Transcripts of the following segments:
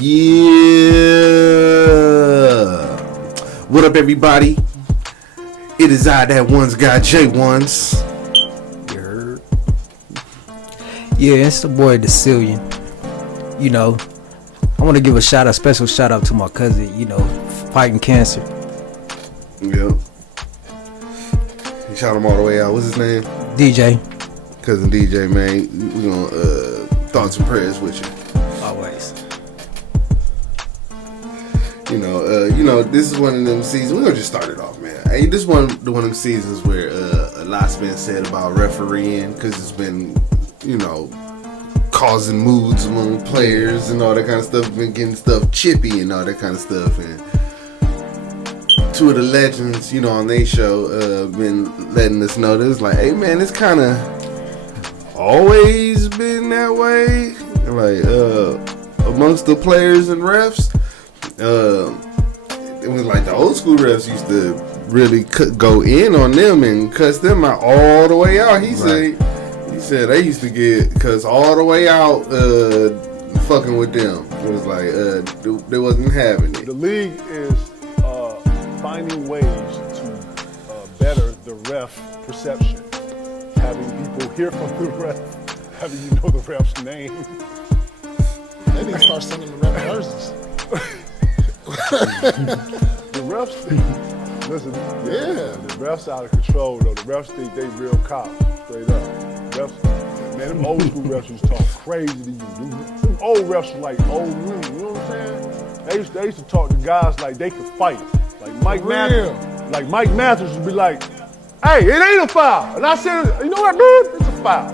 Yeah. What up, everybody? It is I, that one's guy, J1s. You heard? Yeah, it's the boy, the Cillian. You know, I want to give a special shout out to my cousin, you know, fighting cancer. Yep. You shout him all the way out. What's his name? DJ. Cousin DJ, man. We gonna thoughts and prayers with you. Always. You know, this is one of them seasons. We're gonna just start it off, man. Hey, this is one of them seasons where a lot's been said about refereeing, because it's been, you know, causing moods among players and all that kind of stuff. Been getting stuff chippy and all that kind of stuff. And two of the legends, you know, on their show, been letting us know this, like, hey man, it's kind of always been that way. Like, amongst the players and refs. It was like the old school refs used to really go in on them and cuss them out all the way out. He said they used to get cussed all the way out, fucking with them. It was like they wasn't having it. The league is finding ways to better the ref perception, having people hear from the ref, having you know the ref's name. They need to start sending the ref nurses. The refs think, listen, the refs out of control though. The refs think they real cops, straight up. Refs, man, them old school refs used to talk crazy to you. Them old refs were like old men, you know what I'm saying? They used to talk to guys like they could fight. Like Mike Matthews would be like, hey, it ain't a foul. And I said, you know what, dude? It's a foul.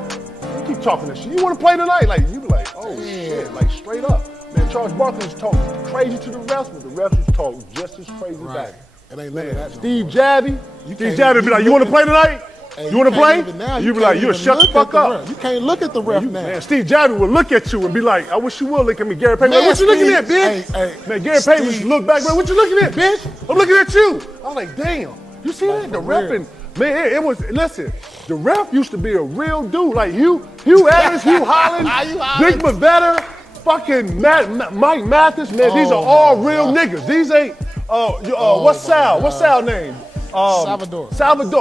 You keep talking this shit. You want to play tonight? Like, you be like, oh shit, like straight up. Man, Charles Barkley was talking crazy to the refs, but the refs was talking just as crazy back. It ain't man, that Steve Javy be like, you want to play tonight? Hey, you want to play? You be like, you shut the fuck up. You can't look at the ref now. Man, Steve Javy will look at you and be like, I wish you would look at me, Gary Payton. Man, what you looking at, bitch? Man, Gary Payton should look back, man, what you looking at, bitch? I'm looking at you. I was like, damn. You see that? The ref, man, it was, listen, the ref used to be a real dude. Like Hugh Evans, Hugh Holland, Dick Bavetta, fucking Mike Mathis, man, these are all real niggas. These ain't, what's Sal? What's Sal's name? Salvador.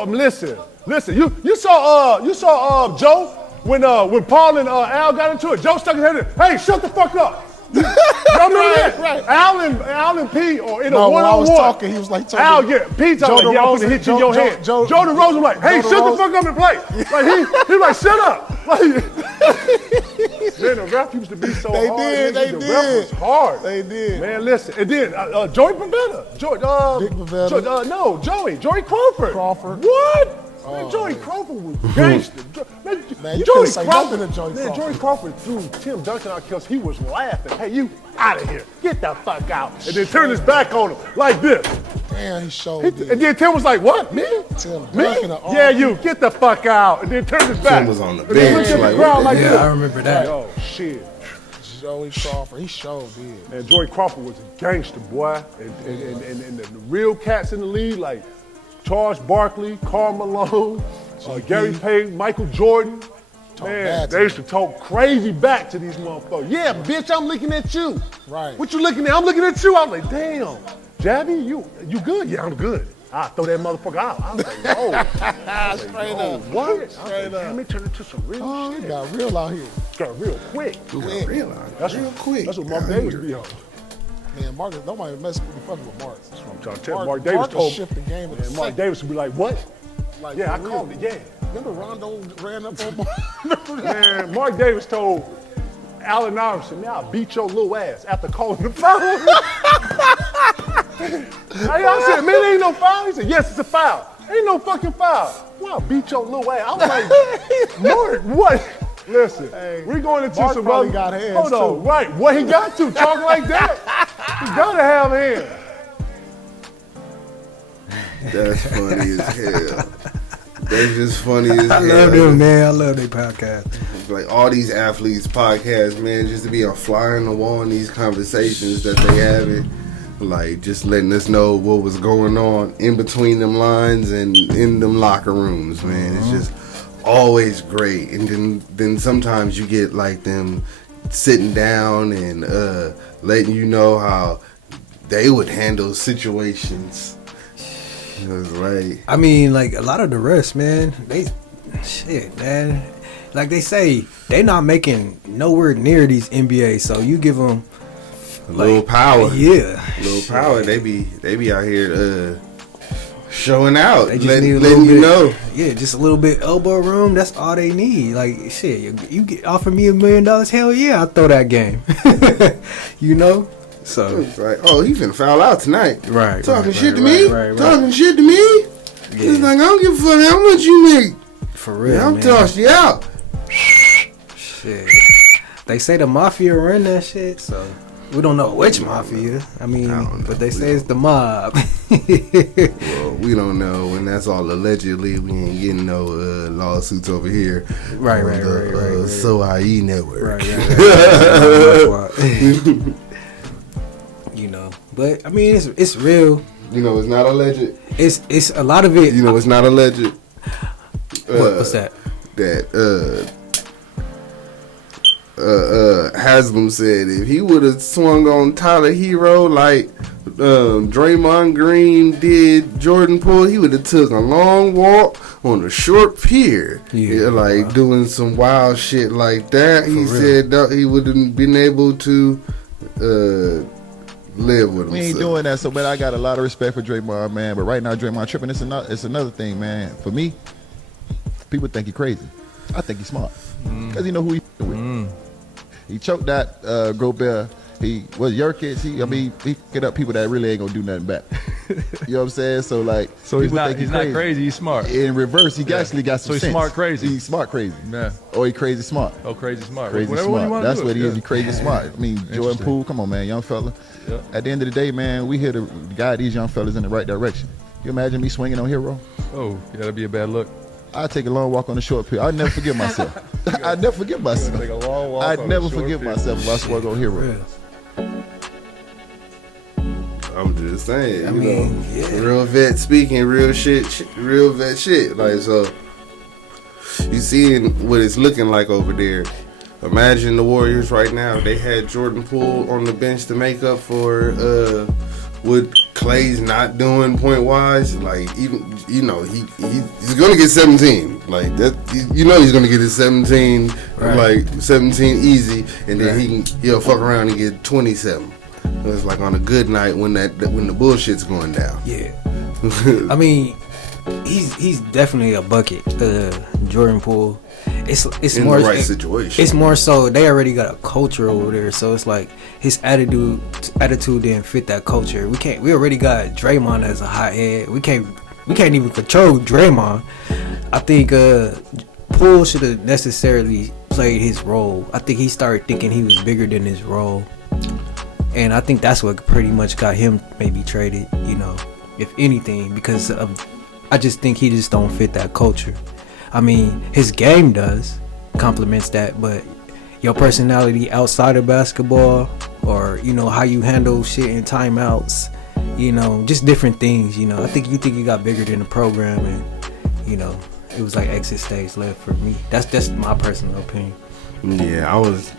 Listen. You saw Joe when Paul and Al got into it. Joe stuck his head in. Hey, shut the fuck up. Y'all remember that? Right. Al and Pete, or in a when I was one-on-one. talking, he was like, Al, Pete talking like, yeah, I'm gonna hit you in your head. Joe DeRosa was like, hey, shut the fuck up and play. Like he was like, shut up. Like, man, the ref used to be so hard. They The did. ref was hard. They did. Man, listen. And then Joey Pavetta. Dick Bavetta. Joey Crawford. What? Man, Joey Crawford was gangster. Man, you couldn't say nothing to Joey Crawford. Man, Joey Crawford threw Tim Duncan out because he was laughing. Hey, you out of here. Get the fuck out. And then turned his back on him like this. Damn, he showed And then Tim was like, what? Me? Tim Me? Duncan. Yeah, you. Get the fuck out. And then turned his back. Tim was on the And then bench. looked at Like, the crowd like Yeah, this. I remember that. Oh, shit. Joey Crawford, he showed did. Man, Joey Crawford was a gangster, boy. And the real cats in the league, like Charles Barkley, Karl Malone, Gary Payton, Michael Jordan. Man, they used to talk crazy back to these motherfuckers. Yeah, bitch, I'm looking at you. Right. What you looking at? I'm looking at you. I was like, damn. Javy, you good? Yeah, I'm good. I throw that motherfucker out. I was like, oh. Straight up. What? Straight up. Damn, it turned into some real shit. It got real out here. Got real quick. That's real quick. That's what Mark Davis be on. Man, Marcus, nobody mess with fucking with Mark. That's what I'm trying to tell you. Mark Davis Marcus told me. shift the game with Man, Mark Davis would be like, what? Like, Yeah, I for called real. it, yeah. Remember Rondo ran up on Mark? Man, Mark Davis told Allen Iverson, man, I'll beat your little ass after calling the foul. I said, man, there ain't no foul. He said, yes, it's a foul. Ain't no fucking foul. Well, I'll beat your little ass. I was like, Mark, what? Listen, we're going into Mark some probably got hands, Hold on, too. right. What he got to, talking like that? He gotta have hands. That's funny as hell. That's just funny as hell. I love them, man. I love their podcast. Like all these athletes podcasts, man, just to be on fly on the wall in these conversations that they having, like just letting us know what was going on in between them lines and in them locker rooms, man. It's just always great. And then sometimes you get like them sitting down and letting you know how they would handle situations. It was like, I mean, like a lot of the rest, man. Shit, man. Like they say, they not making nowhere near these NBA. So you give them a little power. Yeah, a little power. They be out here showing out, they just letting need you know. Yeah, just a little bit elbow room. That's all they need. Like shit, you get offer me $1 million? Hell yeah, I'll throw that game. You know. So it's like, oh, he finna foul out tonight. Right. Talking right, shit right, to me. right. Talking shit to me. Yeah. It's like, I don't give a fuck how much you make. For real, I'm man. tossed you out. Shit. They say the mafia run that shit, so we don't know which mafia. I mean, but they say it's the mob. Well, we don't know, and that's all allegedly. We ain't getting no lawsuits over here. Right. So IE network. Right. You know, but I mean, it's real. You know, it's not alleged. It's a lot of it. You know, it's not alleged. What's that? That Haslam said if he would have swung on Tyler Hero like Draymond Green did Jordan Poole, he would have took a long walk on a short pier, doing some wild shit like that. He said that he wouldn't been able to live with him. We ain't doing that, so man, I got a lot of respect for Draymond, man. But right now, Draymond tripping. It's another thing, man. For me, people think he crazy. I think he's smart because he know who he with. He choked that Gobert. He was Jurkic. He get up people that really ain't gonna do nothing back. You know what I'm saying? So like, he's not crazy. He's smart. In reverse, he actually got some sense. So he's smart crazy. He's smart crazy. Yeah. Or he crazy smart. Oh, crazy smart. Crazy Whatever smart. you That's do what he it. is. He crazy smart. I mean, Jordan Poole. Come on, man, young fella. Yeah. At the end of the day, man, we here to guide these young fellas in the right direction. You imagine me swinging on Hero? Oh, yeah, that'd be a bad look. I take a long walk on the short pier. I'd never forget myself. I'd never forget myself. Take a long walk I'd on never the short forget pier. myself if I swung on Hero. I'm just saying, real vet speaking, real vet shit. Like, so you seeing what it's looking like over there. Imagine the Warriors right now. They had Jordan Poole on the bench to make up for what Clay's not doing point wise. Like, even he's gonna get 17. Like that, he's gonna get his 17, like 17 easy, and then he'll fuck around and get 27. It's like on a good night when the bullshit's going down. Yeah. I mean, he's definitely a bucket. Jordan Poole. It's in more the right situation. It's more so they already got a culture over there, so it's like his attitude didn't fit that culture. We already got Draymond as a hothead. We can't even control Draymond. I think Poole should have necessarily played his role. I think he started thinking he was bigger than his role. And I think that's what pretty much got him maybe traded, if anything, because I just think he just don't fit that culture. I mean, his game does, complements that, but your personality outside of basketball, or, how you handle shit in timeouts, just different things, I think you think he got bigger than the program, and, it was like exit stage left for me. That's my personal opinion. Yeah, I was.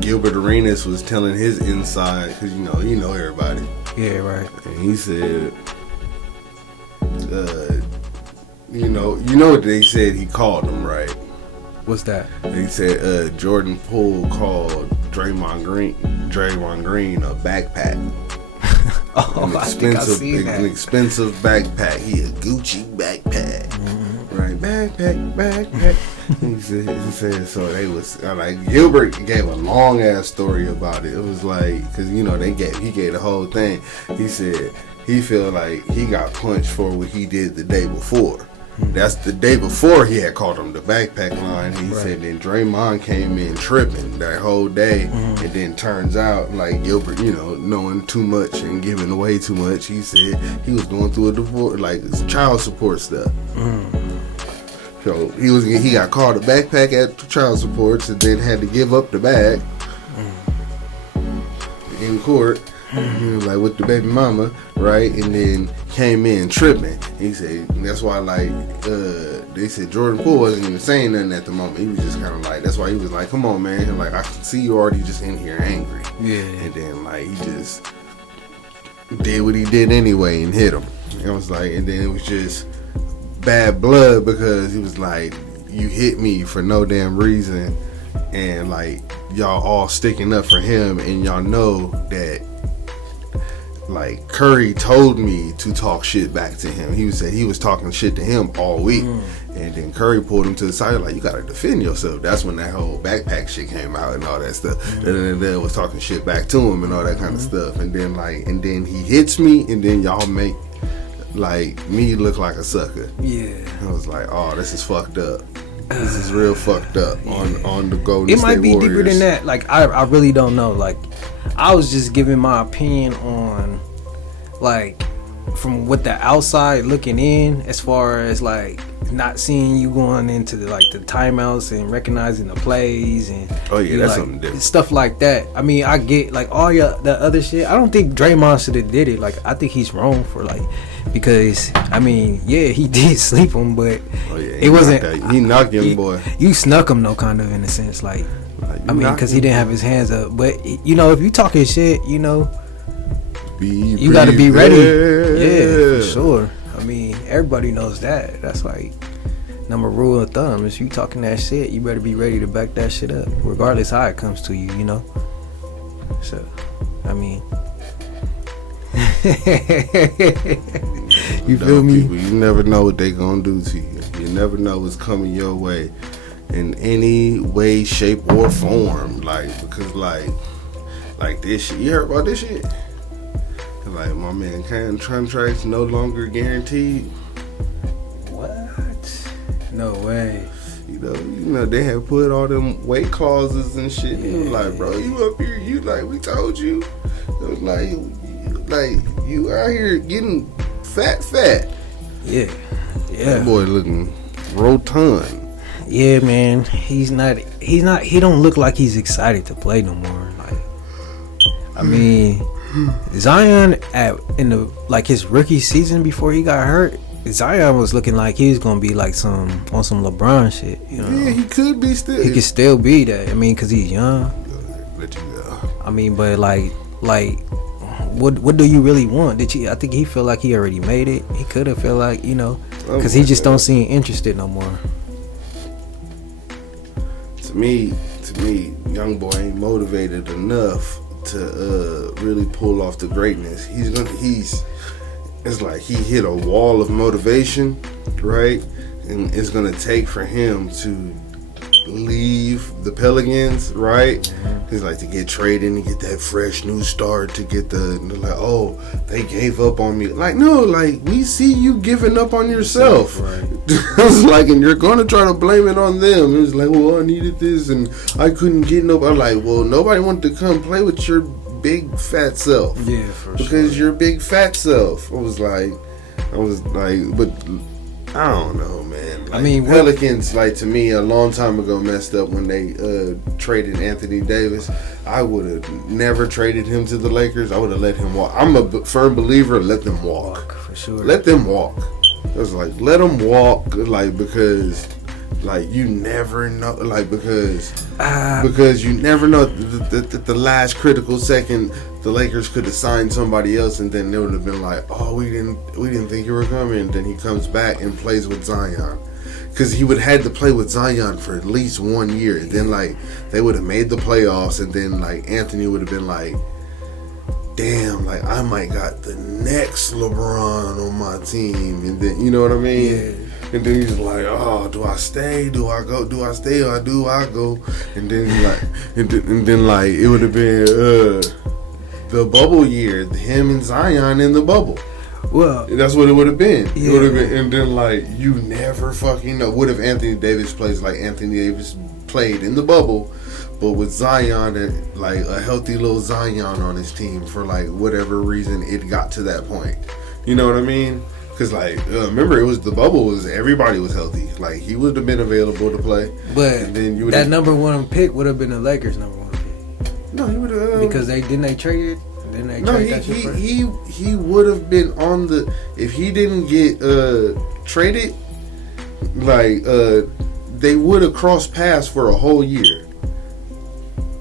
Gilbert Arenas was telling his inside because you know everybody. Yeah, right. And he said, you know what they said he called him, right? What's that? They said Jordan Poole called Draymond Green a backpack. An expensive backpack. He a Gucci backpack. Mm-hmm. Right, backpack. he said so. They was like Gilbert gave a long ass story about it. It was like because he gave the whole thing. He said he felt like he got punched for what he did the day before. That's the day before he had called him the backpack line. He said then Draymond came in tripping that whole day, and then turns out like Gilbert, knowing too much and giving away too much. He said he was going through a divorce, like child support stuff. So he got called a backpack at child supports, and then had to give up the bag in court. He was like with the baby mama, right? And then came in tripping. He said that's why they said Jordan Poole wasn't even saying nothing at the moment. He was just kind of like, that's why he was like, come on, man. Like, I can see you already just in here angry. Yeah. And then, like, he just did what he did anyway and hit him. It was like, and then it was just bad blood because he was like, you hit me for no damn reason. And, like, y'all all sticking up for him. And y'all know that, like, Curry told me to talk shit back to him. He said he was talking shit to him all week. And then Curry pulled him to the side like, you gotta defend yourself. That's when that whole backpack shit came out and all that stuff. And then was talking shit back to him and all that kind of stuff. And then he hits me, and then y'all make like me look like a sucker. Yeah. I was like, oh, this is fucked up. This is real fucked up on the Golden State Warriors. It might be deeper than that. Like, I really don't know. Like, I was just giving my opinion on, like, from what the outside looking in, as far as, like, not seeing you going into the timeouts and recognizing the plays and that's something different. Stuff like that. I mean, I get, like, all the other shit. I don't think Draymond should have did it. Like, I think he's wrong for, like, because, I mean, yeah, he did sleep him, but it wasn't. He knocked him, boy. You snuck him, though, kind of, in a sense. Like, I mean, because he didn't have his hands up. But, you know, if you talking shit, you know, you got to be ready. Yeah, for sure. I mean, everybody knows that. That's like number rule of thumb. If you talking that shit, you better be ready to back that shit up, regardless how it comes to you, you know? So, I mean... you feel me? People, you never know what they gonna do to you. You never know what's coming your way in any way, shape, or form. Like, because like this shit. You heard about this shit? Like, my man, contracts no longer guaranteed. What? No way. You know, they have put all them weight clauses and shit. Yeah. It was like, bro, you up here, you like, we told you. It was like you out here getting fat. Yeah. That boy looking rotund. Yeah, man. He don't look like he's excited to play no more. Like, I mean, Zion in his rookie season before he got hurt, Zion was looking like he was gonna be like on some LeBron shit, you know. Yeah, he could be still. He could still be that. I mean, cause he's young. Let you go. I mean, but like, what do you really want? I think he feel like he already made it. He could have felt like, you know, cause he just don't seem interested no more. To me, young boy ain't motivated enough to really pull off the greatness. It's like he hit a wall of motivation, right? And it's gonna take for him to leave the Pelicans, right? He's like to get traded and get that fresh new start, to get they gave up on me. Like, no, like, we see you giving up on yourself. Right. It's like, and you're gonna try to blame it on them. It's like, well, I needed this and I couldn't get nobody. I'm like, well, nobody wanted to come play with your big fat self. Yeah, for sure. Because your big fat self. I was like, but I don't know, man. Like, I mean, Pelicans, like, to me, a long time ago messed up when they traded Anthony Davis. I would have never traded him to the Lakers. I would have let him walk. I'm a firm believer, let them walk. For sure. Let them walk. It was like, let them walk, like, because, like, you never know, like, because you never know the last critical second the Lakers could have signed somebody else, and then they would have been like, oh, we didn't think you were coming. And then he comes back and plays with Zion, because he would have had to play with Zion for at least 1 year. And then, like, they would have made the playoffs, and then, like, Anthony would have been like, damn, like, I might got the next LeBron on my team. And then, you know what I mean? Yeah. And then he's like, oh, do I stay? Do I go? Do I stay or do I go? And then, like, and then like, it would have been the bubble year, him and Zion in the bubble. Well, that's what it would have been. Yeah. It would have been, and then, like, you never fucking know. What if Anthony Davis plays like Anthony Davis played in the bubble, but with Zion and, like, a healthy little Zion on his team for, like, whatever reason it got to that point. You know what I mean? Because, like, remember, it was the bubble, was everybody was healthy. Like, he would have been available to play. But and then you that number one pick would have been the Lakers' number one pick. No, he would have. Because they trade it. Didn't they No, trade that shit for him? he would have been on the if he didn't get traded. Like they would have crossed paths for a whole year.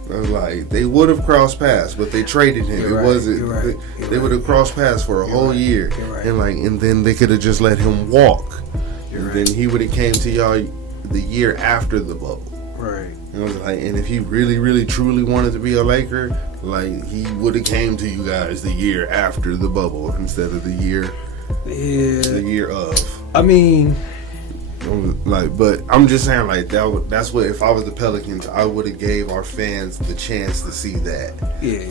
Like they would have crossed paths, but they traded him. You're It right, wasn't. you're right, They you're would have crossed paths for a whole right, year, you're right. and then they could have just let him walk. You're And right. then he would have came to y'all the year after the bubble. Right. And I was like, and if he really, really, truly wanted to be a Laker, like he would have came to you guys the year after the bubble instead of the year of. I mean, Like, but I'm just saying, like that's what if I was the Pelicans, I would have gave our fans the chance to see that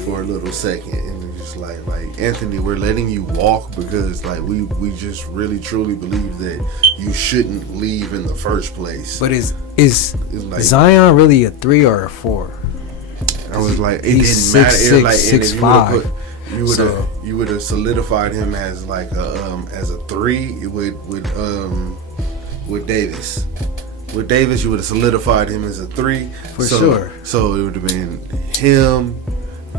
for a little second, and it's just like Anthony, we're letting you walk because like we just really truly believe that you shouldn't leave in the first place. but is like, Zion really a 3 or a 4? I was like, it He's didn't matter. It was like, 6'6", and if you would have solidified him as like as a 3 with Davis. With Davis, you would have solidified him as a 3 For sure. So it would have been him.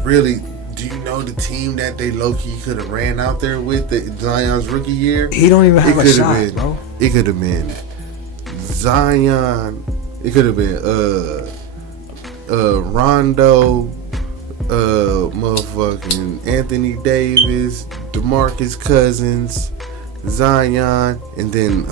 Really, do you know the team that they low key could have ran out there with Zion's rookie year? He don't even have a could've shot, been, bro. It could have been Zion. It could have been Rondo, motherfucking Anthony Davis, DeMarcus Cousins, Zion, and then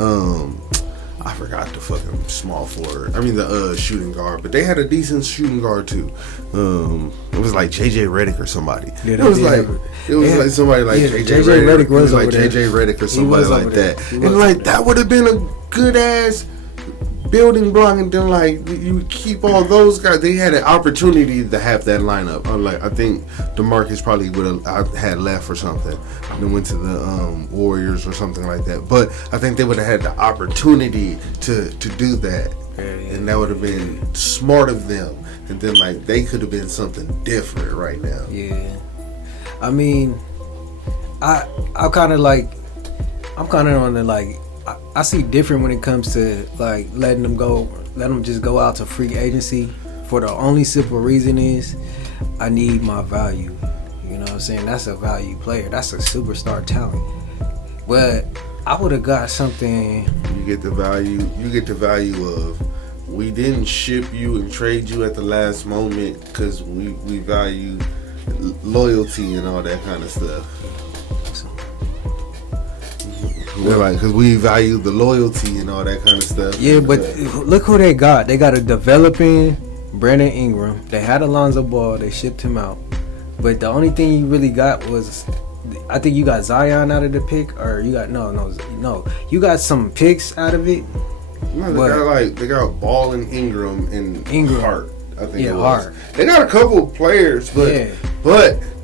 I forgot the fucking small forward. I mean the shooting guard, but they had a decent shooting guard too. It was like JJ Redick or somebody. Yeah, It was like somebody like JJ Redick was like over there. JJ Redick or He somebody was like over there. that. He was And over like there. that would have been a good ass building block, and then like you keep all those guys. They had an opportunity to have that lineup. Like I think DeMarcus probably would have had left or something, and then went to the Warriors or something like that. But I think they would have had the opportunity to do that, and that would have been smart of them. And then like they could have been something different right now. Yeah. I mean, I'm kind of on the like. I see different when it comes to like letting them just go out to free agency. For the only simple reason is I need my value. You know what I'm saying? That's a value player. That's a superstar talent. But I would have got something. You get the value. You get the value of we didn't ship you and trade you at the last moment because we value loyalty and all that kind of stuff. They're like, because we value the loyalty and all that kind of stuff. Yeah, but look who they got. They got a developing Brandon Ingram. They had Alonzo Ball. They shipped him out. But the only thing you really got was, I think you got Zion out of the pick, or you got no. You got some picks out of it. No, they got Ball and Ingram and Hart. I think it was. Hart. They got a couple of players, but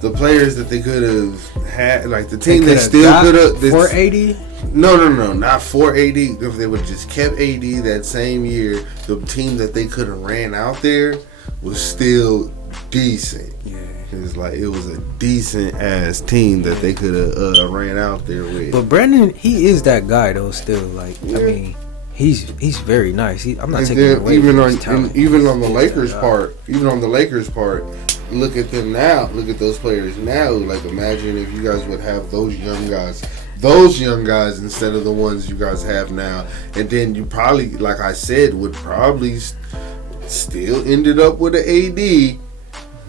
the players that they could have had, like the team they still could have 480. No, not 480. If they would have just kept AD that same year, the team that they could have ran out there was still decent. Yeah. It was a decent ass team that they could have ran out there with. But Brandon, he is that guy though. Still, I mean, he's very nice. I'm not taking it away even from his talent. even on the Lakers part, look at them now. Look at those players now. Like imagine if you guys would have those young guys instead of the ones you guys have now, and then you probably, like I said, would probably still ended up with an AD.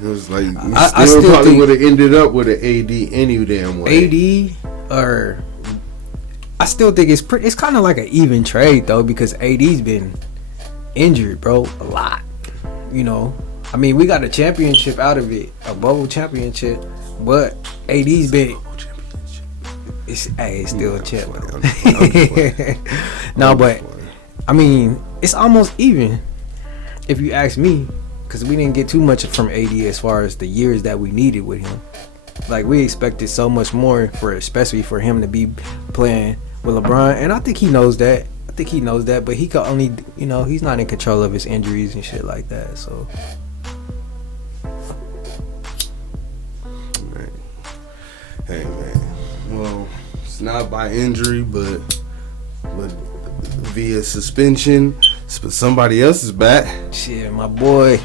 It was like I still probably think would have ended up with an AD any damn way. AD or I still think it's kind of like an even trade though, because AD's been injured, bro, a lot. You know, I mean, we got a championship out of it, a bubble championship, but AD's been. It's still a champ. No, but I mean, it's almost even if you ask me, because we didn't get too much from AD as far as the years that we needed with him. Like we expected so much more especially for him to be playing with LeBron, and I think he knows that. But he could only, he's not in control of his injuries and shit like that. So. Hey man, well, it's not by injury, but via suspension. But somebody else is back. Shit, my boy.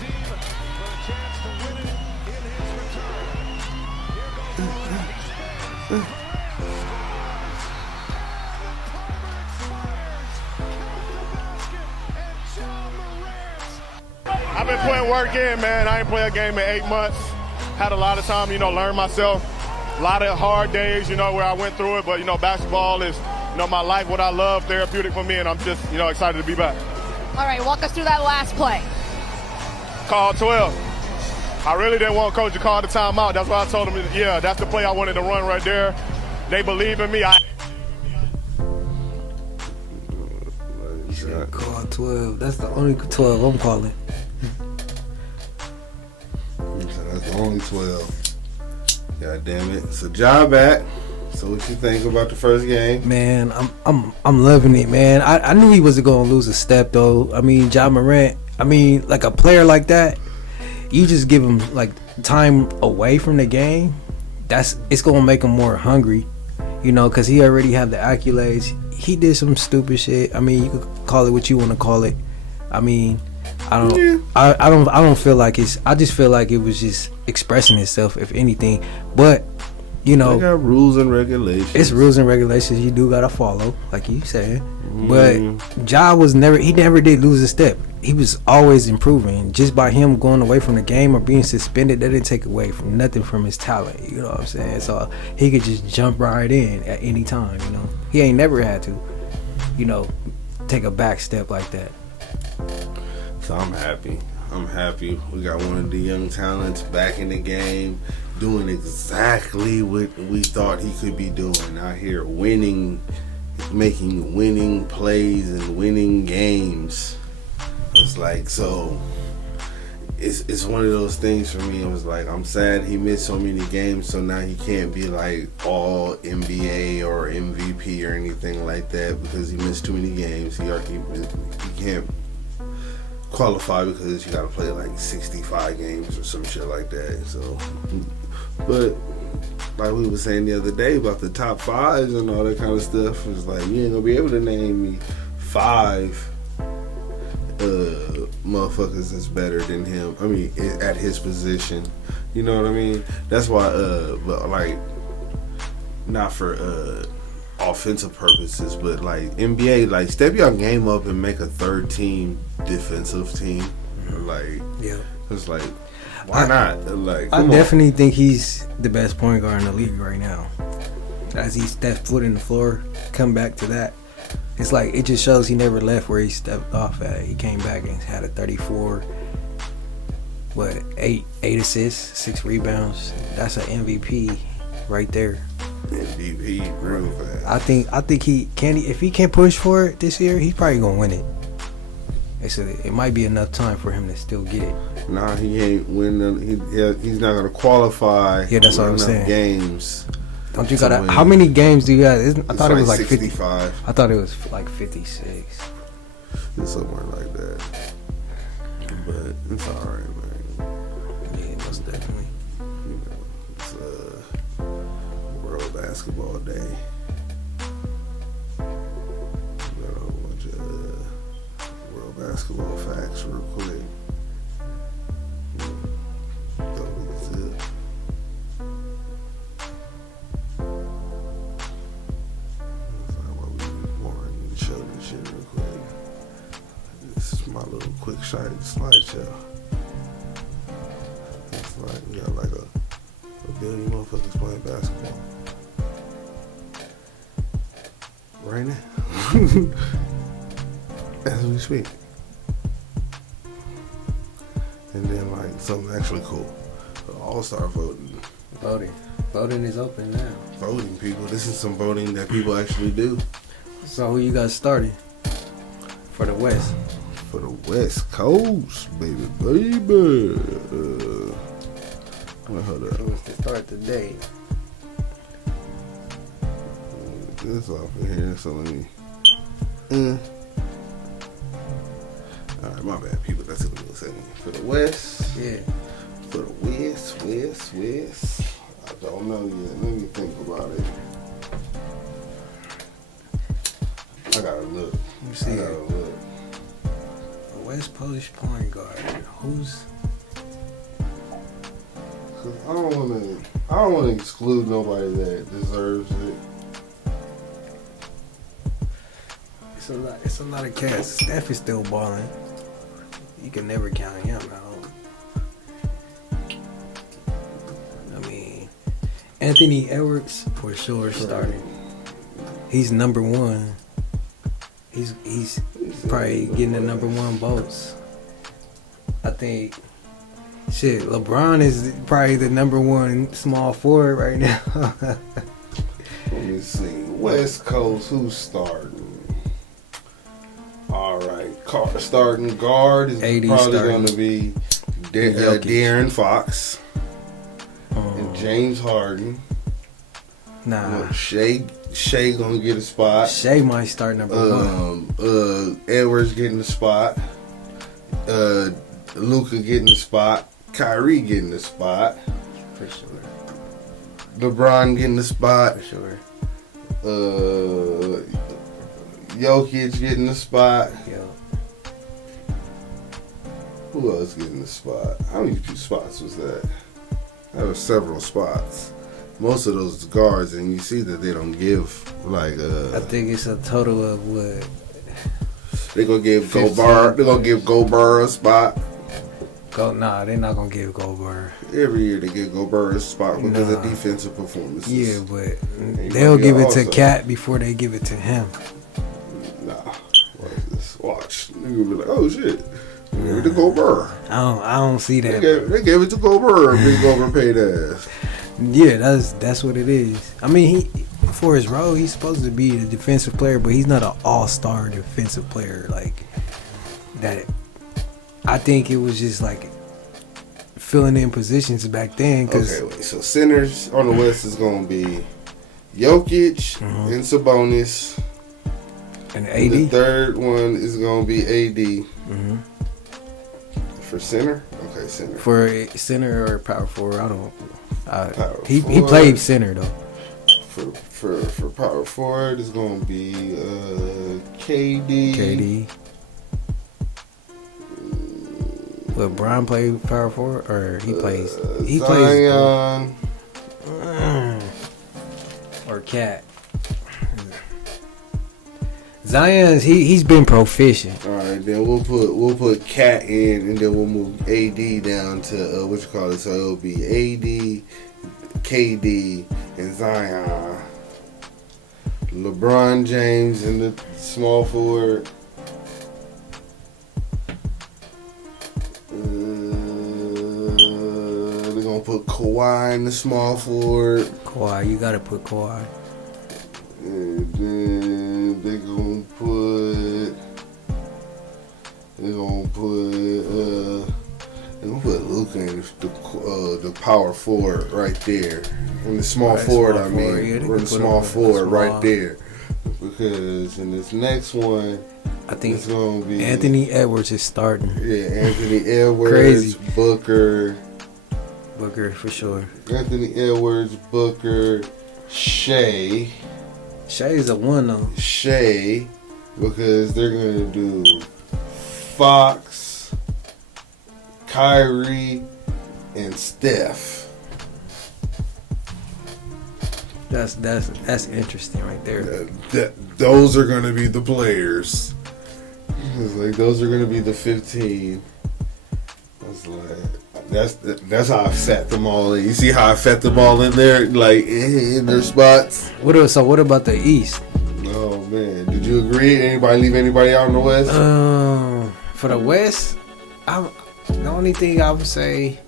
putting work in, man. I ain't played a game in 8 months. Had a lot of time, learn myself. A lot of hard days, where I went through it. But, basketball is, my life, what I love, therapeutic for me. And I'm just, excited to be back. All right, walk us through that last play. Call 12. I really didn't want Coach to call the timeout. That's why I told him, yeah, that's the play I wanted to run right there. They believe in me. Call 12. That's the only 12 I'm calling. That's the only 12. God damn it. So Ja back. So what you think about the first game? Man, I'm loving it, man. I knew he wasn't gonna lose a step though. I mean, Ja Morant. I mean, like a player like that, you just give him like time away from the game. It's gonna make him more hungry, because he already have the accolades. He did some stupid shit. I mean, you could call it what you want to call it. I mean, I don't feel like it's. I just feel like it was just expressing itself, if anything. But They got rules and regulations. It's rules and regulations you do gotta follow, like you said. But Ja never did lose a step. He was always improving. Just by him going away from the game or being suspended, that didn't take away from nothing from his talent. You know what I'm saying? So he could just jump right in at any time. He ain't never had to, take a back step like that. So I'm happy. We got one of the young talents back in the game, doing exactly what we thought he could be doing out here, winning, making winning plays and winning games. It's like, so it's one of those things for me. It was like, I'm sad he missed so many games, so now he can't be like all NBA or MVP or anything like that because he missed too many games. He can't qualify because you got to play like 65 games or some shit like that. So, but like we were saying the other day about the top fives and all that kind of stuff, it's like you ain't gonna be able to name me 5 motherfuckers that's better than him. I mean, at his position, you know what I mean? That's why, but like, not for offensive purposes, but like NBA, like step your game up and make a third team defensive team. Like, yeah, it's like, why not? Like, I definitely think he's the best point guard in the league right now. As he stepped foot in the floor, come back to that. It's like, it just shows he never left where he stepped off at. He came back and had a 34, 8 assists, 6 rebounds. That's an MVP right there. MVP real fast. I think he can. If he can push for it this year, he's probably gonna win it. It might be enough time for him to still get it. Nah, he ain't winning. He's not gonna qualify. Yeah, that's what I'm saying. Games. Don't you gotta? How many games do you got? I thought it was like 65. 50. I thought it was like 56. It's somewhere like that. But it's all right, man. Yeah, most definitely. It's World Basketball Day. Got a whole bunch of World Basketball facts real quick. Quick slideshow. It's like we got like a billion motherfuckers playing basketball right now as we speak. And then like something actually cool, all-star voting. Voting is open now. Voting, people. This is some voting that people actually do. So who you got started for the West? For the West Coast, baby. Hold up. It was to start the day. Get this off of here, so let me. Alright, my bad, people. That's what we were saying. For the West. Yeah. For the West. I don't know yet. Let me think about it. I gotta look. You see I gotta look. West Polish point guard. Who's? Cause I don't wanna exclude nobody that deserves it. It's a lot of cats. Steph is still balling. You can never count him out. Anthony Edwards for sure starting. He's number one. He's probably getting the number one votes. I think. Shit, LeBron is probably the number one small forward right now. Let me see. West Coast, who's starting? All right. Starting guard is probably going to be De'Aaron Fox and James Harden. Nah. Shea going to get a spot. Shea might start number one. Edwards getting the spot. Luka getting the spot. Kyrie getting the spot. For sure. LeBron getting the spot. For sure. Jokic getting the spot. Yo. Who else getting the spot? How many spots was that? There were several spots. Most of those guards, and you see that they don't give like. I think it's a total of what? They're gonna give Gobert. They're gonna give Gobert a spot. Nah, they're not gonna give Gobert. Every year they give Gobert a spot because of defensive performances. Yeah, but they'll give it to Cat before they give it to him. Nah, watch. Nigga be like, oh shit, give it to Gobert. I don't see that. They gave it to Gobert. Big overpaid ass. Yeah, that's what it is. I mean, for his role, he's supposed to be the defensive player, but he's not an all-star defensive player like that. I think it was just like filling in positions back then. Okay, wait. So centers on the West is gonna be Jokic and Sabonis, and AD. And the third one is gonna be AD. For center, okay, center. For center or power forward, I don't. He forward. played center though. For power forward is gonna be KD. KD. LeBron played power forward, or he plays. He Zion. plays. Or Cat. Zion, he's been proficient. All right, then we'll put Cat in, and then we'll move AD down to what you call it. So it'll be AD, KD, and Zion. LeBron James in the small forward. They're gonna put Kawhi in the small forward. Kawhi, you gotta put Kawhi. And then they're gonna put Luka in the power forward right there. In the small forward, I mean. Or the small forward right there. Because in this next one, I think it's gonna be Anthony Edwards is starting. Yeah, Anthony Edwards, Crazy. Booker for sure. Anthony Edwards, Booker, Shea, Shea's a one though. Shea, because they're gonna do Fox, Kyrie, and Steph. That's interesting right there. Those are gonna be the players. It's like those are gonna be the 15. That's how I set them all in. You see how I set them all in there, like in their spots. What about the East? Oh man, did you agree? Anybody leave anybody out in the West? For the West, the only thing I would say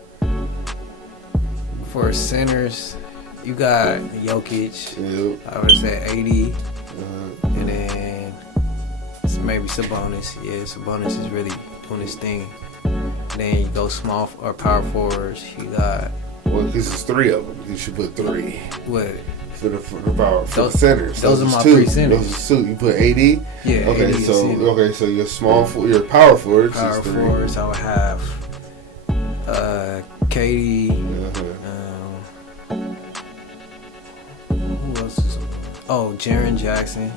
for centers, you got Jokic. Yep. I would say 80, and then maybe Sabonis. Yeah, Sabonis is really doing his thing. And then you go small or power forwards. You got. Well, because it's three of them. You should put three. What? For the centers. Those are my three centers. Those are two. You put AD? Yeah. Okay, AD so your power forwards. Power forwards, I would have KD. Who else is? Oh, Jaren Jackson.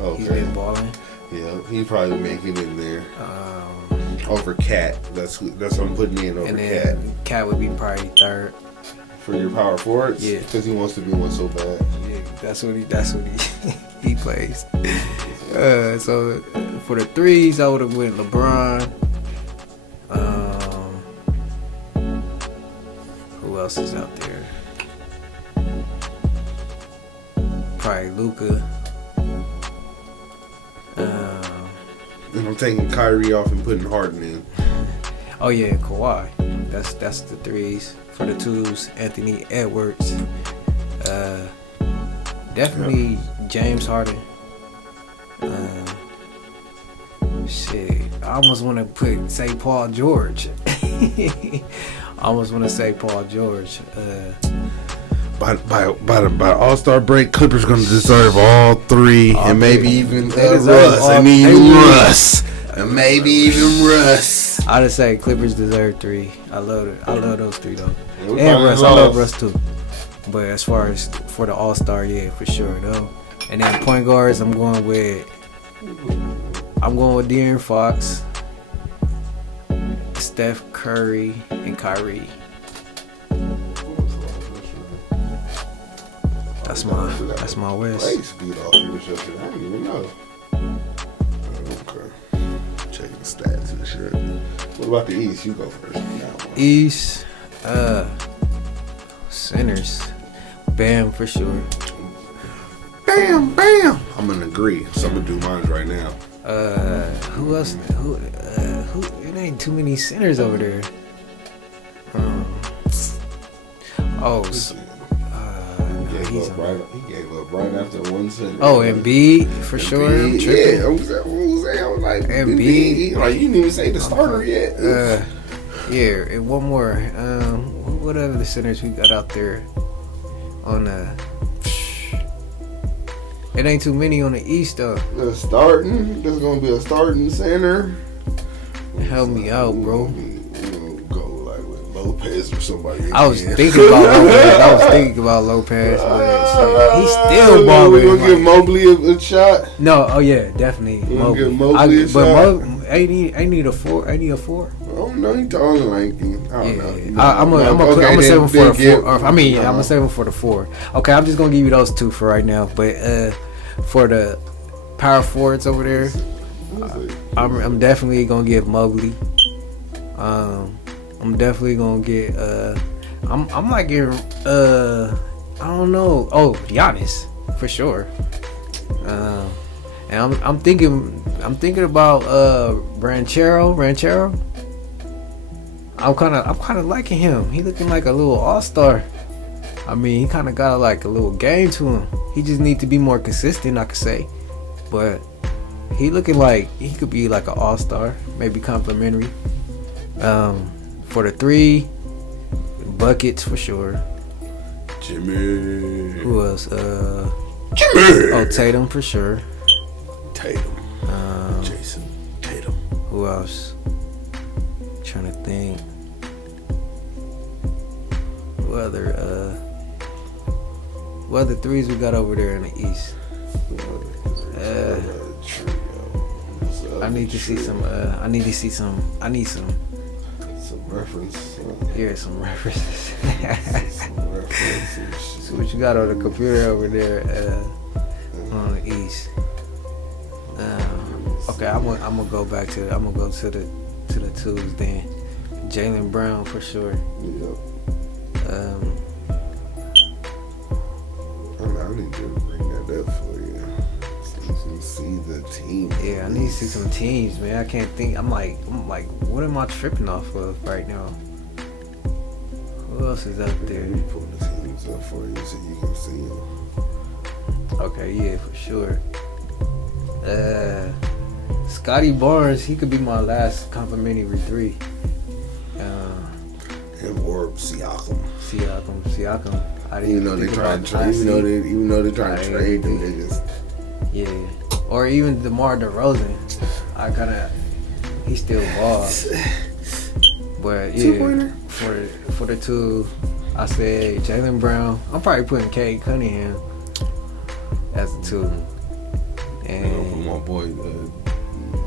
Okay. He's been balling. Yeah, he probably make it in there. Over Cat. That's what I'm putting in over Cat. Cat would be probably third. For your power forwards? Yeah. Because he wants to be one so bad. Yeah, that's what he plays. So for the threes, I would have went LeBron. Who else is out there? probably Luka. And I'm taking Kyrie off and putting Harden in. Oh yeah, Kawhi. That's the threes. For the twos, Anthony Edwards. Definitely James Harden. Shit, I almost want to say Paul George. I almost want to say Paul George. By All-Star break, Clippers going to deserve all three, and maybe even deserve Russ, and maybe even Russ. I just say Clippers deserve 3. I love those 3 though. And Russ, I love Russ too. But as far as for the All-Star, yeah, for sure though. And then point guards, I'm going with De'Aaron Fox, Steph Curry, and Kyrie. That's my West. Race beat off in the shit. I don't even know. Okay. Checking the stats and shit. What about the East? You go first. East, centers. Bam for sure. Bam, bam. I'm gonna agree. So I'm gonna do mine right now. Who else? Who? It ain't too many centers over there. He gave up right after one center. Oh, Embiid for sure. Yeah, I was like, Embiid. Like, you didn't even say the starter yet. Yeah, and one more. What other centers we got out there? It ain't too many on the East though. There's gonna be a starting center. Help me out, bro. Go like with Lopez or somebody. I was thinking about Lopez, but he's still balling. We gonna give Mobley a shot. No, oh yeah, definitely Mobley. Give Mobley a shot. I need a 4. I need a 4. Oh no, he tall and lanky. I don't know. I'm a 7 for the 4. I'm a 7 for the 4. Okay, I'm just gonna give you those 2 for right now. But for the power forwards over there, I'm definitely gonna give Mobley. I'm definitely gonna get. I'm like getting. I don't know. Oh, Giannis for sure. And I'm thinking about Ranchero. I'm kind of liking him. He looking like a little all-star. I mean, he kind of got like a little game to him. He just need to be more consistent, I could say. But he looking like he could be like an all-star, maybe complimentary. For the 3, buckets for sure. Jimmy. Who else? Jimmy. Oh, Tatum for sure. Tatum. Jason Tatum. Who else? Trying to think. What other 3s we got over there in the East? I need some reference. Here's some references. So what you got on the computer over there on the East? Okay, I'm gonna go to the 2s then. Jaylen Brown for sure. Yep. I need to bring that up for you. So you can see the team. Yeah, I need to see some teams, man. I can't think. I'm like, what am I tripping off of right now? Who else is out there? Let me pull the teams up for you so you can see them. Okay, yeah, for sure. Scotty Barnes, he could be my last complimentary 3. Him or Siakam. I didn't even know they trying to trade. Even though they trying to trade them niggas. Yeah, or even DeMar DeRozan. He still balls. But yeah, for the 2, I said Jaylen Brown. I'm probably putting Cade Cunningham as the 2. And my boy,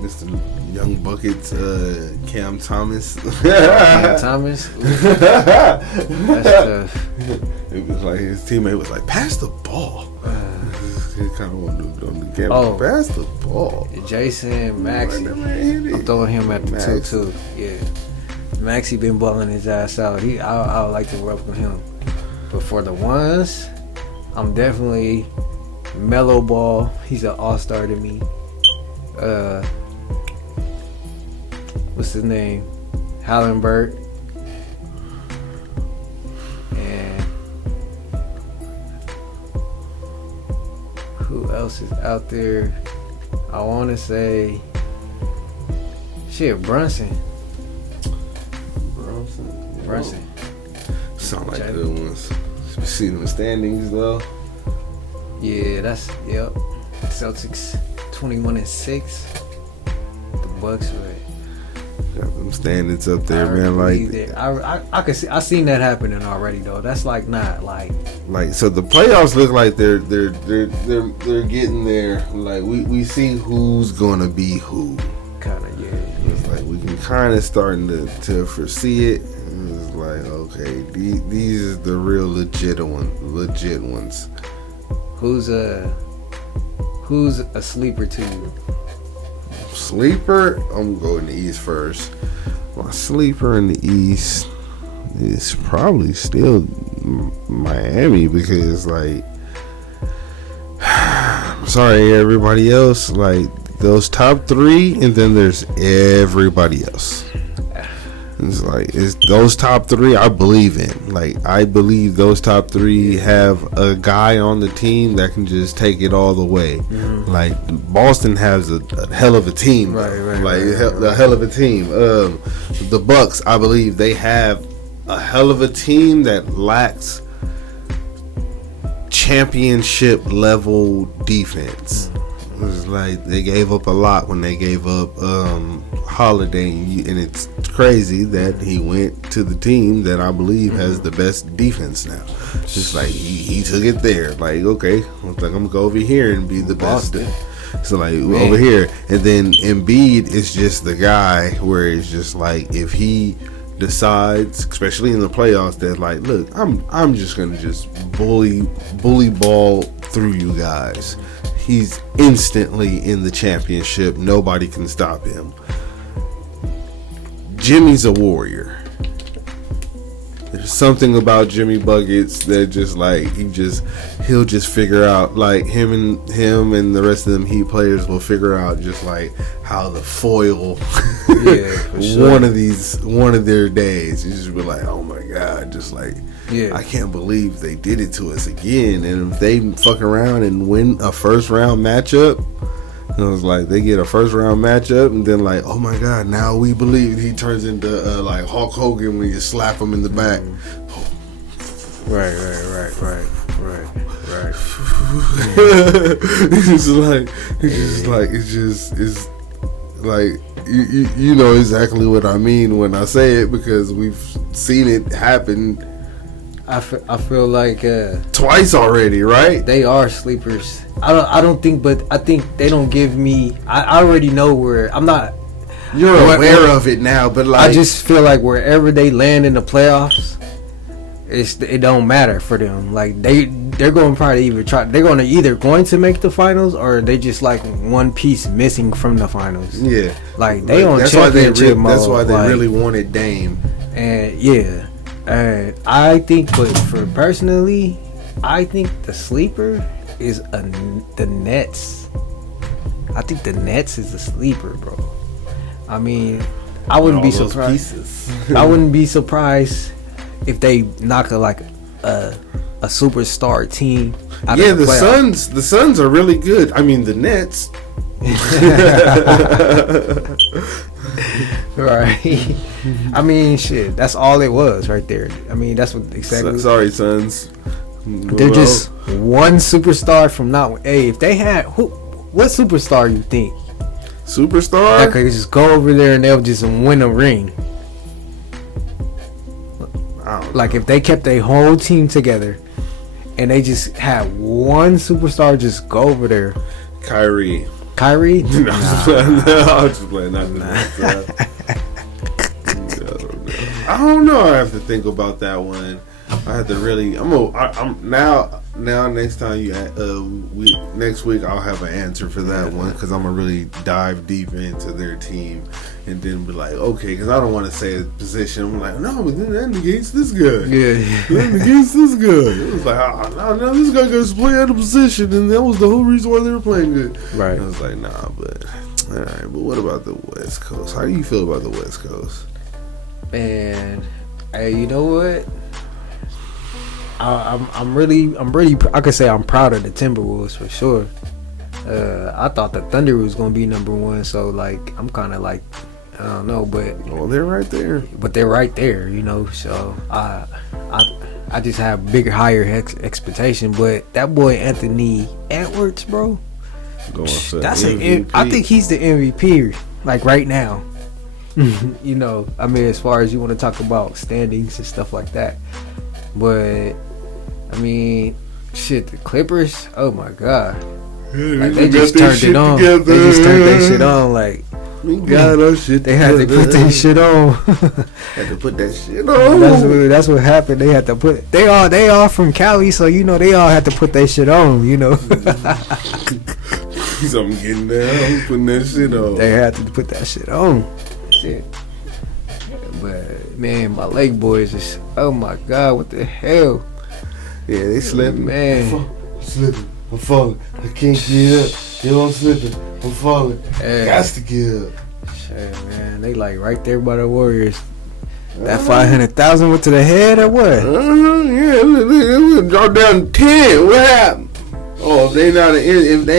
Mr. Young Buckets, Cam Thomas. Cam Thomas. That's tough. It was like his teammate was like, pass the ball. He kind of wanted to Cam pass the ball. Jason Maxey. I'm throwing him at the 2 too. Yeah. Maxey been balling his ass out. I would like to work with him. But for the 1s, I'm definitely Mellow Ball, he's an all-star to me. What's his name? Hallenberg. And who else is out there? I want to say Brunson. Sound like good ones. You see them standings though. Yeah, yep. Celtics 21-6. The Bucks were. Got them standings up there, man. Like I could see. I seen that happening already though. That's like not like. Like so, the playoffs look like they're getting there. Like we see who's gonna be who. Kind of, yeah. It's like we can kind of starting to foresee it. And it's like, okay, these are the real legit ones. Who's a sleeper to you? Sleeper, I'm going to the East first. My sleeper in the East is probably still Miami because, like, sorry everybody else, like those top three, and then there's everybody else. It's like it's those top three I believe in. Like I believe those top three have a guy on the team that can just take it all the way. Mm-hmm. Like Boston has a hell of a team, a hell of a team. The Bucks, I believe they have a hell of a team that lacks championship level defense. It was like they gave up a lot when they gave up Holiday, and it's crazy that he went to the team that I believe has the best defense now. It's just like he took it there. Like, okay, like I'm gonna go over here and be the best. So like over here, and then Embiid is just the guy where it's just like if he decides, especially in the playoffs, that like, look, I'm just gonna just bully ball through you guys. He's instantly in the championship. Nobody can stop him. Jimmy's a warrior. There's something about Jimmy Buckets that just like he'll just figure out, like him and the rest of them Heat players will figure out just like how to foil one of their days. You just be like, oh my god, just like I can't believe they did it to us again. And if they fuck around and win a first round matchup, it was like they get a first round matchup and then like, oh my god, now we believe. He turns into like Hulk Hogan when you slap him in the back. Right. It's like you know exactly what I mean when I say it because we've seen it happen. I feel like twice already, right? They are sleepers. I don't think, but I think they don't give me. I already know where I'm not. You're aware of it now, but like I just feel like wherever they land in the playoffs, it don't matter for them. Like they're going to probably either going to make the finals or they just like one piece missing from the finals. Yeah, like they on championship mode. That's why they really wanted Dame. And yeah. And I think, but for personally, I think the sleeper is the Nets. I think the Nets is the sleeper, bro. I mean, I wouldn't be surprised. I wouldn't be surprised if they knock a superstar team out of the playoffs. The Suns are really good. I mean, the Nets. Right. I mean, shit. That's all it was right there. I mean, that's what exactly. Sorry, Suns. They're just one superstar from not. Hey, if they had what superstar you think? Superstar that could just go over there and they'll just win a ring. Like if they kept their whole team together and they just had one superstar just go over there. Kyrie? I was just playing. I don't know. I have to think about that one. I have to really. I'm now. Next time next week I'll have an answer for that one because I'm gonna really dive deep into their team and then be like, okay, because I don't want to say a position. I'm like, no, but then that negates this guy. That negates this guy. It was like, no, this guy got to play out of position, and that was the whole reason why they were playing good. Right. And I was like, nah, but all right. But what about the West Coast? How do you feel about the West Coast? Man, hey, you know what? I'm really I could say I'm proud of the Timberwolves for sure. I thought the Thunder was gonna be number one, so like I'm kind of like I don't know, but they're right there. But they're right there, you know. So I just have bigger, higher expectation. But that boy Anthony Edwards, bro, that's I think he's the MVP like right now. You know, I mean, as far as you want to talk about standings and stuff like that, but I mean, shit, the Clippers, oh my god, like, they just turned it on. Together. They just turned that shit on. Like, they had to put that shit on. Had to put that shit on. That's what happened. They had to put. They all from Cali, so you know they all had to put that shit on. You know. So I'm getting down, putting that shit on. They had to put that shit on. Shit. But man, my Lake boys is, oh my god, what the hell? Yeah, they slipping. Man, I'm slipping. I'm falling. I can't get up. Yo, I'm slipping. I'm falling. Got to get up. Shit, man, they like right there by the Warriors. That 500,000 went to the head or what? Yeah, look, drop down 10. What happened? Oh, if they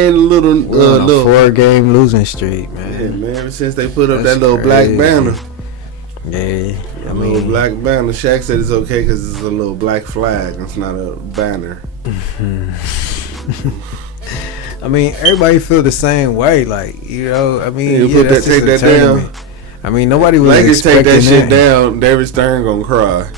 ain't a little 4-game losing streak, man. Yeah, man. Ever since they put up that little black banner. Yeah, I mean, little black banner. Shaq said it's okay because it's a little black flag. It's not a banner. I mean, everybody feel the same way. Like, you know, I mean, take that down. I mean, nobody was Lakers expecting take that shit down. David Stern gonna cry.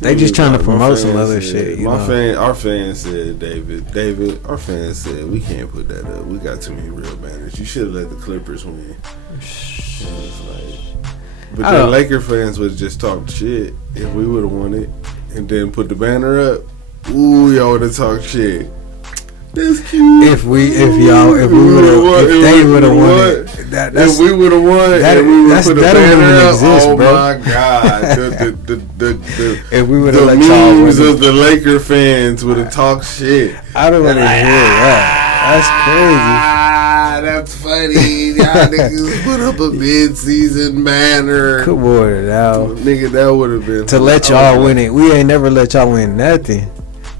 They just trying to promote some other shit. Our fans said, David, our fans said we can't put that up. We got too many real banners. You should have let the Clippers win. But the Laker fans would have just talked shit if we would have won it and then put the banner up. Ooh, y'all would have talked shit. That's cute. If they would have won it, if we would have won, and we would put the banner up. Oh my god! If we would the have memes of the Laker fans would have talked shit. I don't want to hear that. That's funny. Y'all niggas put up a mid-season banner. Come on now, nigga. That would have been to let y'all win it. We ain't never let y'all win nothing.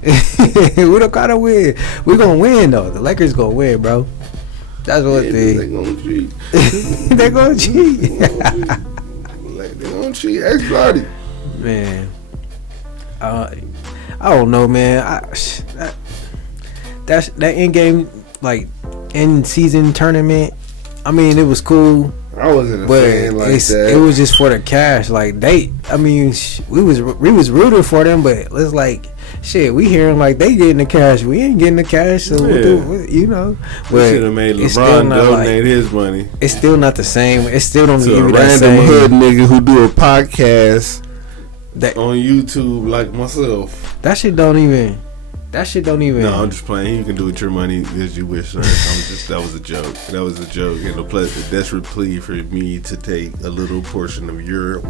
We don't gotta win. We gonna win though. The Lakers gonna win, bro. That's what they gonna cheat. They gonna cheat. They gonna cheat. Everybody. Man, I don't know, man. That end game, like end season tournament. I mean, it was cool. I wasn't a fan like that. It was just for the cash. Like I mean, we was rooting for them, but it's like. Shit, we hearing like they getting the cash. We ain't getting the cash, so you know. We should have made LeBron donate his money. It's still not the same. It still don't give you that same. Random hood nigga who do a podcast on YouTube like myself. That shit don't even. No, I'm just playing. You can do with your money as you wish, sir. That was a joke. That was a joke and a desperate plea for me to take a little portion of your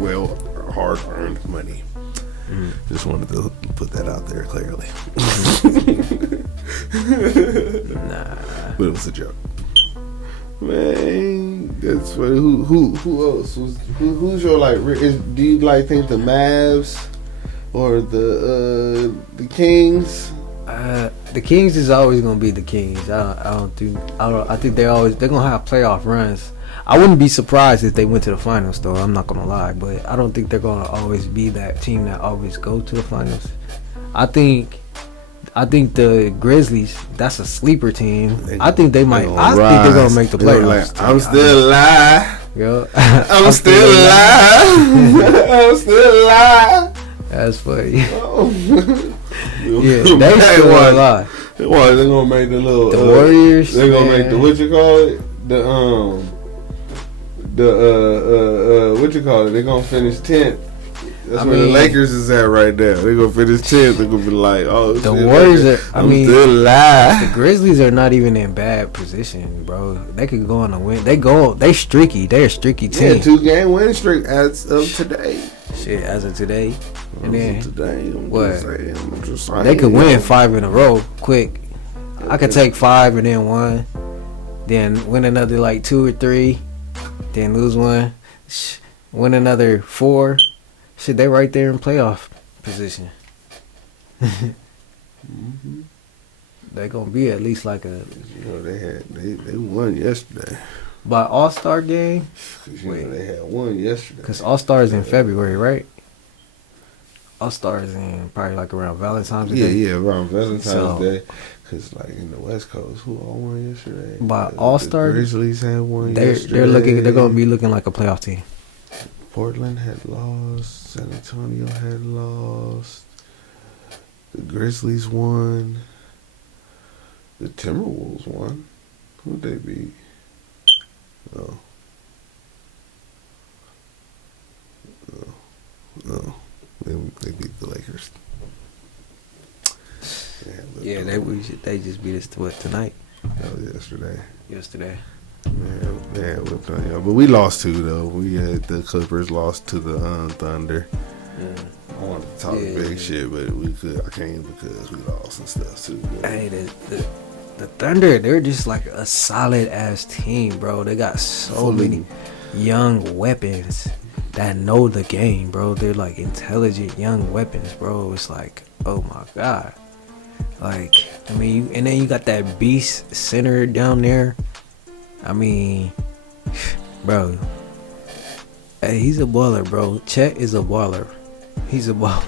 hard-earned money. Just wanted to put that out there clearly. Nah, but it was a joke. Man, that's funny. Who else who's your like? Do you like think the Mavs or the Kings? The Kings is always gonna be the Kings. I think they're gonna have playoff runs. I wouldn't be surprised if they went to the finals, though. I'm not gonna lie, but I don't think they're gonna always be that team that always go to the finals. I think the Grizzlies. That's a sleeper team. I think they might. I think they're gonna make the playoffs. I'm still alive. Yo, I'm still alive. I'm still alive. That's funny. Yeah, they still alive. They're gonna make the Warriors. They're gonna make the what you call it? What you call it? They're gonna finish 10th That's where the Lakers is at right now. They're gonna finish 10th. They're gonna be like, oh, the Warriors are. I'm still alive. The Grizzlies are not even in bad position, bro. They could go on a win. They streaky. They're a streaky team. Yeah, 2-game winning streak as of today. Shit, as of today. And then I'm just saying, they could win 5 in a row quick. I could take 5 and then 1, then win another like 2 or 3, then lose 1, win another 4. Shit, they right there in playoff position. They gonna be at least like a. They won yesterday. By All-Star game. They had one yesterday. Cause All-Star is in February, right? All-Star is in probably like around Valentine's Day. Yeah, around Valentine's Day. Cause like in the West Coast, who all won yesterday? By All-Star, the Grizzlies had one yesterday. They're gonna be looking like a playoff team. Portland had lost. San Antonio had lost. The Grizzlies won. The Timberwolves won. Who'd they beat? Oh. They beat the Lakers. They just beat us to what tonight? That was yesterday. Man, they had whipped on y'all. But we lost too though. We had the Clippers lost to the Thunder. Yeah. I wanted to talk big shit, but I can't because we lost and stuff too. But. Hey, the Thunder, they're just like a solid ass team, bro. They got so many young weapons that know the game, bro. They're like intelligent young weapons, bro. It's like, oh my god. Like, I mean, and then you got that beast center down there. I mean, bro. Hey, he's a baller, bro. Chet is a baller. He's a baller.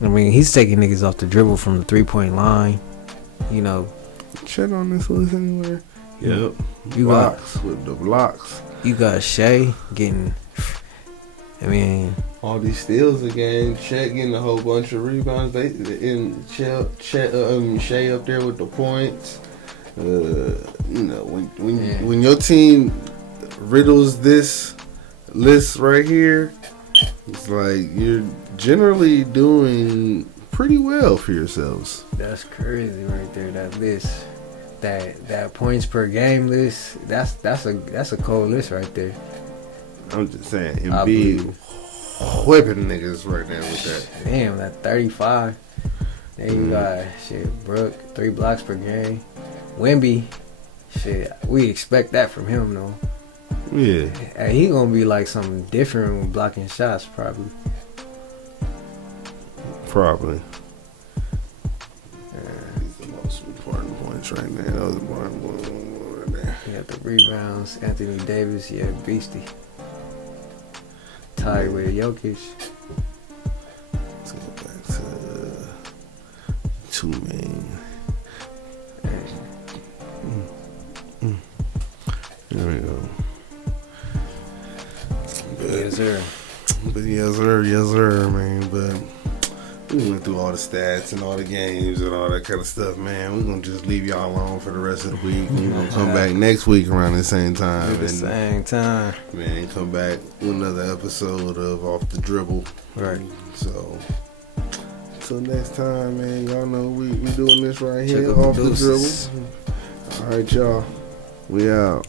I mean, he's taking niggas off the dribble from the 3-point line. You know. Chet on this list anywhere? Yep. With the blocks. You got Shea getting. I mean, all these steals again. Chet getting a whole bunch of rebounds. Shea up there with the points. You know, when your team riddles this list right here, it's like you're generally doing pretty well for yourselves. That's crazy right there. That list, that points per game list. That's a cold list right there. I'm just saying, Embiid whipping niggas right now with that. Damn, that 35. Then you got Brooke, 3 blocks per game. Wemby, we expect that from him though. Yeah. And he gonna be like something different with blocking shots, probably. He's the most important points right now. That was the important one right there. You got the rebounds. Anthony Davis, beastie. Tied with Jokic. Let's go back to 2 main. There we go. Yes, sir, man. But we went through all the stats and all the games and all that kind of stuff, man. We're going to just leave y'all alone for the rest of the week. We're going to come back next week around the same time. Man, come back with another episode of Off the Dribble. Right. So, until next time, man, y'all know we doing this right here, Off the Dribble. All right, y'all. We out.